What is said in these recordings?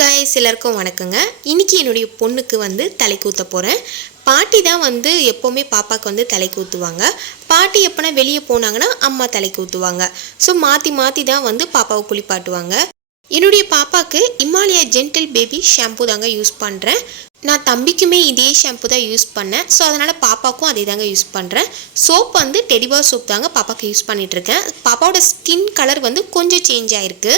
Guys, எல்லாருக்கும் வணக்கங்க. இன்னைக்கு என்னுடைய பொண்ணுக்கு தலைக்கு ஊற்ற போகிறேன். பாட்டி தான் எப்போவுமே பாப்பாவுக்கு தலைக்கு ஊற்றுவாங்க. பாட்டி எப்போனா வெளியே போனாங்கன்னா அம்மா தலைக்கு ஊற்றுவாங்க. ஸோ மாற்றி மாற்றி தான் பாப்பாவை குளிப்பாட்டுவாங்க. என்னுடைய பாப்பாவுக்கு இமாலயா ஜென்டில் பேபி ஷாம்பு தாங்க யூஸ் பண்ணுறேன். நான் தம்பிக்குமே இதே ஷாம்பு தான் யூஸ் பண்ணேன். ஸோ அதனால் பாப்பாவுக்கும் அதே தாங்க யூஸ் பண்ணுறேன். சோப் டெடிபார் சோப் தாங்க பாப்பாவுக்கு யூஸ் பண்ணிகிட்ருக்கேன். பாப்பாவோட ஸ்கின் கலர் கொஞ்சம் சேஞ்ச் ஆகிருக்கு.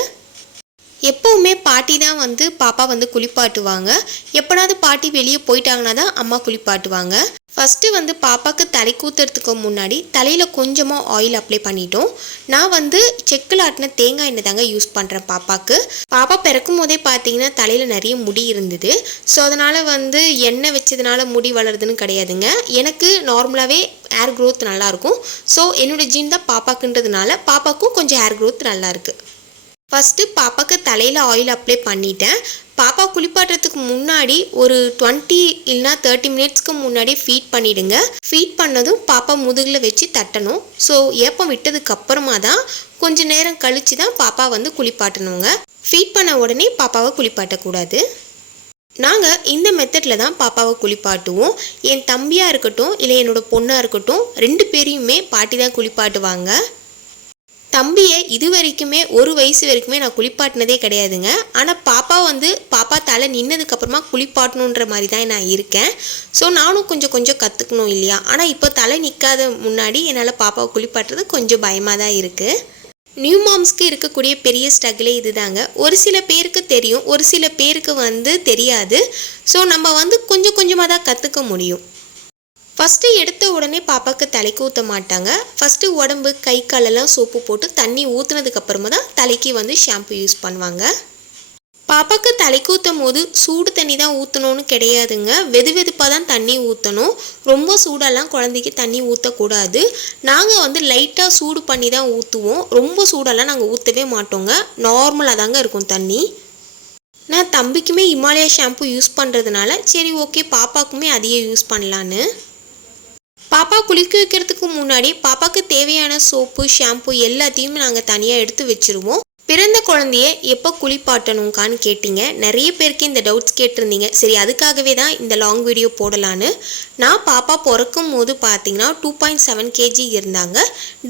எப்போவுமே பாட்டி தான் பாப்பா குளிப்பாட்டுவாங்க. எப்போனாவது பாட்டி வெளியே போயிட்டாங்கன்னா தான் அம்மா குளிப்பாட்டுவாங்க. ஃபஸ்ட்டு பாப்பாவுக்கு தலைக்கு ஊற்றுறதுக்கு முன்னாடி தலையில் கொஞ்சமாக ஆயில் அப்ளை பண்ணிட்டோம். நான் செக்கில் ஆட்டின தேங்காய் எண்ணெய் தாங்க யூஸ் பண்ணுறேன் பாப்பாவுக்கு. பாப்பா பிறக்கும் போதே பார்த்தீங்கன்னா தலையில் நிறைய முடி இருந்தது. ஸோ அதனால் எண்ணெய் வச்சதுனால முடி வளருதுன்னு கிடையாதுங்க. எனக்கு நார்மலாகவே ஹேர் க்ரோத் நல்லாயிருக்கும். ஸோ என்னோடய ஜீன் தான் பாப்பாக்குன்றதுனால பாப்பாவுக்கும் கொஞ்சம் ஹேர் க்ரோத் நல்லாயிருக்கு. ஃபஸ்ட்டு பாப்பாவுக்கு தலையில் ஆயில் அப்ளை பண்ணிட்டேன். பாப்பா குளிப்பாட்டுறதுக்கு முன்னாடி ஒரு 20 இல்லைனா 30 மினிட்ஸ்க்கு முன்னாடி ஃபீட் பண்ணிவிடுங்க. ஃபீட் பண்ணதும் பாப்பா முதுகில் வச்சு தட்டணும். ஸோ ஏப்பம் விட்டதுக்கு அப்புறமா தான் கொஞ்சம் நேரம் கழித்து தான் பாப்பா குளிப்பாட்டணுங்க. ஃபீட் பண்ண உடனே பாப்பாவை குளிப்பாட்டக்கூடாது. நாங்கள் இந்த மெத்தடில் தான் பாப்பாவை குளிப்பாட்டுவோம். என் தம்பியாக இருக்கட்டும் இல்லை என்னோடய பொண்ணாக இருக்கட்டும், 2 பேரையுமே பாட்டி தான் குளிப்பாட்டுவாங்க. தம்பியை இது வரைக்குமே 1 வயசு வரைக்குமே நான் குளிப்பாட்டினதே கிடையாதுங்க. ஆனால் பாப்பா பாப்பா தலை நின்னதுக்கப்புறமா குளிப்பாட்டணுன்ற மாதிரி தான் நான் இருக்கேன். ஸோ நானும் கொஞ்சம் கற்றுக்கணும் இல்லையா. ஆனால் இப்போ தலை நிற்காத முன்னாடி என்னால் பாப்பாவை குளிப்பாட்டுறது கொஞ்சம் பயமாக தான் இருக்குது. நியூ மாம்ஸ்க்கு இருக்கக்கூடிய பெரிய ஸ்ட்ரகிளே இது தாங்க. ஒரு சில பேருக்கு தெரியும், ஒரு சில பேருக்கு தெரியாது. ஸோ நம்ம கொஞ்சம் கொஞ்சமாக தான் கற்றுக்க முடியும். ஃபஸ்ட்டு எடுத்த உடனே பாப்பாவுக்கு தலைக்கு ஊற்ற மாட்டாங்க. ஃபஸ்ட்டு உடம்பு கை காலெல்லாம் சோப்பு போட்டு தண்ணி ஊற்றுனதுக்கப்புறமா தான் தலைக்கு ஷாம்பு யூஸ் பண்ணுவாங்க. பாப்பாவுக்கு தலைக்கு ஊற்றும் போது சூடு தண்ணி தான் ஊற்றணும்னு கிடையாதுங்க. வெதுப்பாக தான் தண்ணி ஊற்றணும். ரொம்ப சூடெல்லாம் குழந்தைக்கு தண்ணி ஊற்றக்கூடாது. நாங்கள் லைட்டாக சூடு பண்ணி தான் ஊற்றுவோம். ரொம்ப சூடெல்லாம் நாங்கள் ஊற்றவே மாட்டோங்க. நார்மலாக தாங்க இருக்கும் தண்ணி. நான் தம்பிக்குமே இமாலயா ஷாம்பு யூஸ் பண்ணுறதுனால சரி ஓகே பாப்பாவுக்குமே அதையே யூஸ் பண்ணலான்னு. பாப்பா குளிக்க வைக்கிறதுக்கு முன்னாடி பாப்பாவுக்கு தேவையான சோப்பு ஷாம்பு எல்லாத்தையுமே நாங்கள் தனியாக எடுத்து வச்சுருவோம். பிறந்த குழந்தைய எப்போ குளிப்பாட்டணுங்கான்னு கேட்டிங்க. நிறைய பேருக்கு இந்த டவுட்ஸ் கேட்டிருந்தீங்க. சரி, அதுக்காகவே தான் இந்த லாங் வீடியோ போடலான்னு. நான் பாப்பா பிறக்கும் போது பார்த்தீங்கன்னா 2.7 kg இருந்தாங்க.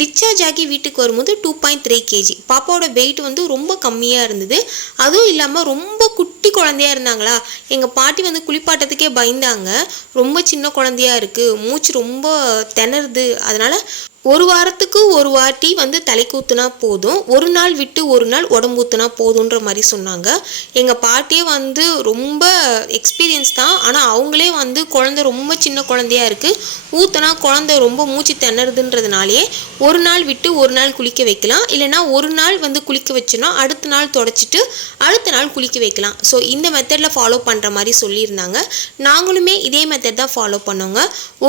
டிஸ்சார்ஜ் ஆகி வீட்டுக்கு வரும்போது 2.3 kg. பாப்பாவோட வெயிட் ரொம்ப கம்மியாக இருந்தது. அதுவும் இல்லாமல் ரொம்ப குட்டி குழந்தையாக இருந்தாங்களா. எங்கள் பாட்டி குளிப்பாட்டத்துக்கே பயந்தாங்க. ரொம்ப சின்ன குழந்தையாக இருக்குது, மூச்சு ரொம்ப திணறுது, அதனால் 1 வாரத்துக்கு 1 வாட்டி தலைக்கு ஊற்றுனா போதும், 1 நாள் விட்டு 1 நாள் உடம்பு ஊற்றுனா போதுன்ற மாதிரி சொன்னாங்க. எங்கள் பாட்டியே ரொம்ப எக்ஸ்பீரியன்ஸ் தான். ஆனால் அவங்களே குழந்தை ரொம்ப சின்ன குழந்தையாக இருக்குது, ஊற்றுனா குழந்தை ரொம்ப மூச்சு திணறுதுன்றதுனாலே 1 நாள் விட்டு 1 நாள் குளிக்க வைக்கலாம். இல்லைனா 1 நாள் குளிக்க வச்சோன்னா அடுத்த நாள் தொடச்சிட்டு அடுத்த நாள் குளிக்க வைக்கலாம். ஸோ இந்த மெத்தடில் ஃபாலோ பண்ணுற மாதிரி சொல்லியிருந்தாங்க. நாங்களுமே இதே மெத்தட் தான் ஃபாலோ பண்ணோங்க.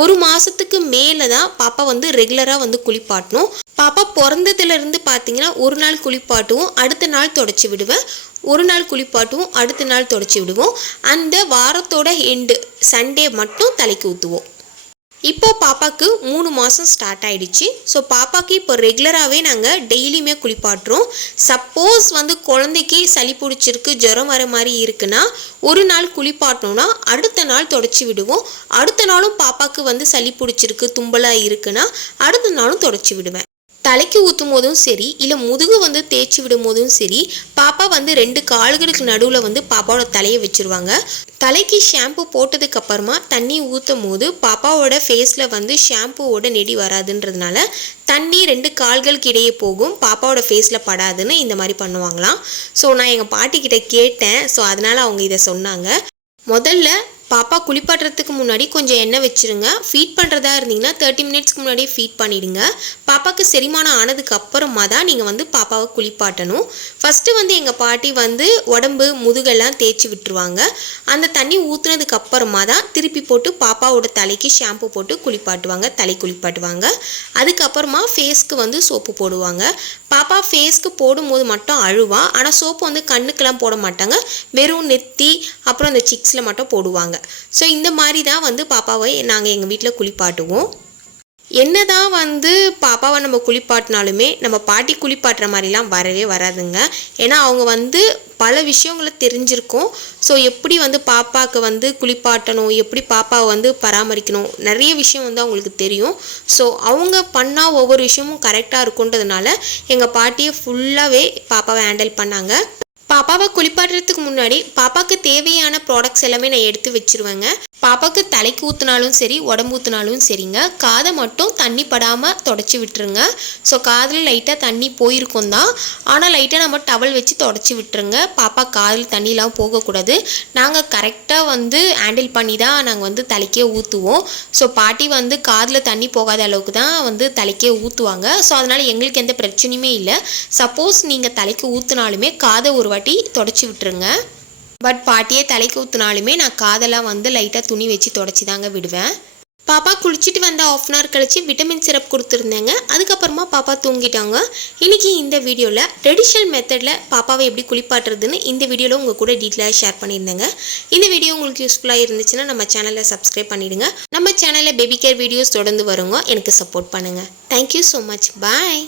1 மாதத்துக்கு மேலே தான் பாப்பா ரெகுலராக குளிப்பாட்டணும். பாப்பா பிறந்ததுலேருந்து பார்த்தீங்கன்னா 1 நாள் குளிப்பாட்டுவோம், அடுத்த நாள் தொடச்சி விடுவேன். 1 நாள் குளிப்பாட்டுவோம், அடுத்த நாள் தொடச்சி விடுவோம். அந்த வாரத்தோட எண்டு சண்டே மட்டும் தலைக்கு ஊற்றுவோம். இப்போ பாப்பாவுக்கு 3 மாதம் ஸ்டார்ட் ஆகிடுச்சு. ஸோ பாப்பாவுக்கு இப்போ ரெகுலராகவே நாங்கள் டெய்லியுமே குளிப்பாட்டுறோம். சப்போஸ் குழந்தைக்கு சளி பிடிச்சிருக்கு, ஜுரம் வர மாதிரி இருக்குன்னா 1 நாள் குளிப்பாட்டணும்னா அடுத்த நாள் தொடச்சி விடுவோம். அடுத்த நாளும் பாப்பாவுக்கு சளி பிடிச்சிருக்கு, தும்பலாக இருக்குன்னா அடுத்த நாளும் தொடச்சி விடுவேன். தலைக்கு ஊற்றும் போதும் சரி இல்லை முதுகு தேய்ச்சி விடும் போதும் சரி, பாப்பா 2 கால்களுக்கு நடுவில் பாப்பாவோட தலையை வச்சுருவாங்க. தலைக்கு ஷாம்பு போட்டதுக்கு அப்புறமா தண்ணி ஊற்றும் போது பாப்பாவோட ஃபேஸில் ஷாம்புவோட நெடி வராதுன்றதுனால தண்ணி 2 கால்களுக்கு இடையே போகும், பாப்பாவோட ஃபேஸில் படாதுன்னு இந்த மாதிரி பண்ணுவாங்களாம். ஸோ நான் எங்கள் பாட்டிக்கிட்ட கேட்டேன். ஸோ அதனால் அவங்க இதை சொன்னாங்க. முதல்ல பாப்பா குளிப்பாட்டுறதுக்கு முன்னாடி கொஞ்சம் எண்ணெய் வச்சுருங்க. ஃபீட் பண்ணுறதா இருந்தீங்கன்னா 30 மினிட்ஸ்க்கு முன்னாடியே ஃபீட் பண்ணிவிடுங்க. பாப்பாவுக்கு செரிமானம் ஆனதுக்கு அப்புறமா தான் நீங்கள் பாப்பாவை குளிப்பாட்டணும். ஃபஸ்ட்டு எங்கள் பாட்டி உடம்பு முதுகெல்லாம் தேய்ச்சி விட்டுருவாங்க. அந்த தண்ணி ஊற்றுனதுக்கு அப்புறமா தான் திருப்பி போட்டு பாப்பாவோட தலைக்கு ஷாம்பு போட்டு குளிப்பாட்டுவாங்க, தலை குளிப்பாட்டுவாங்க. அதுக்கப்புறமா ஃபேஸ்க்கு சோப்பு போடுவாங்க. பாப்பா ஃபேஸ்க்கு போடும்போது மட்டும் அழுவா. ஆனால் சோப்பு கண்ணுக்கெல்லாம் போட மாட்டாங்க, வெறும் நெத்தி அப்புறம் அந்த சிக்ஸில் மட்டும் போடுவாங்க. ஸோ இந்த மாதிரி தான் பாப்பாவை நாங்கள் எங்கள் வீட்டில் குளிப்பாட்டுவோம். என்னதான் வந்து பாப்பாவை நம்ம குளிப்பாட்டினாலுமே நம்ம பாட்டி குளிப்பாட்டுற மாதிரிலாம் வரவே வராதுங்க. ஏன்னா அவங்க வந்து பல விஷயங்களை தெரிஞ்சிருக்கும். ஸோ எப்படி வந்து பாப்பாவுக்கு வந்து குளிப்பாட்டணும், எப்படி பாப்பாவை வந்து பராமரிக்கணும், நிறைய விஷயம் வந்து அவங்களுக்கு தெரியும். ஸோ அவங்க பண்ணால் ஒவ்வொரு விஷயமும் கரெக்டாக இருக்குன்றதுனால எங்கள் பாட்டியை ஃபுல்லாகவே பாப்பாவை ஹேண்டில் பண்ணாங்க. பாப்பாவை குளிப்பாட்டுறதுக்கு முன்னாடி பாப்பாவுக்கு தேவையான ப்ராடக்ட்ஸ் எல்லாமே நான் எடுத்து வச்சுருவேங்க. பாப்பாவுக்கு தலைக்கு ஊற்றினாலும் சரி, உடம்பு ஊற்றினாலும் சரிங்க, காதை மட்டும் தண்ணி படாமல் தொடச்சி விட்டுருங்க. ஸோ காதில் லைட்டாக தண்ணி போயிருக்கும் தான், ஆனால் லைட்டாக நம்ம டவல் வச்சு தொடச்சி விட்டுருங்க. பாப்பா காதில் தண்ணிலாம் போகக்கூடாது. நாங்கள் கரெக்டாக வந்து ஹேண்டில் பண்ணி தான் நாங்கள் வந்து தலைக்கே ஊற்றுவோம். ஸோ பாட்டி வந்து காதில் தண்ணி போகாத அளவுக்கு தான் வந்து தலைக்கே ஊற்றுவாங்க. ஸோ அதனால் எங்களுக்கு எந்த பிரச்சனையுமே இல்லை. சப்போஸ் நீங்கள் தலைக்கு ஊற்றினாலுமே காதை ஒரு வாட்டி தொடச்சி விட்டுருங்க. பட் பாட்டியே தலைக்கு ஊற்றினாலுமே நான் காதெல்லாம் வந்து லைட்டாக துணி வச்சு தொடச்சி தாங்க விடுவேன். பாப்பா குளிச்சுட்டு வந்த 1/2 hour கழிச்சு விட்டமின் சிரப் கொடுத்துருந்தேங்க. அதுக்கப்புறமா பாப்பா தூங்கிட்டாங்க. இன்றைக்கி இந்த வீடியோவில் ட்ரெடிஷ்னல் மெத்தடில் பாப்பாவை எப்படி குளிப்பாட்டுறதுன்னு இந்த வீடியோவில் உங்கள் கூட டீட்டெயிலாக ஷேர் பண்ணியிருந்தேங்க. இந்த வீடியோ உங்களுக்கு யூஸ்ஃபுல்லாக இருந்துச்சுன்னா நம்ம சேனலை சப்ஸ்கிரைப் பண்ணிவிடுங்க. நம்ம சேனலில் பேபி கேர் வீடியோஸ் தொடர்ந்து வருங்க. எனக்கு சப்போர்ட் பண்ணுங்கள். Thank you so much. பாய்.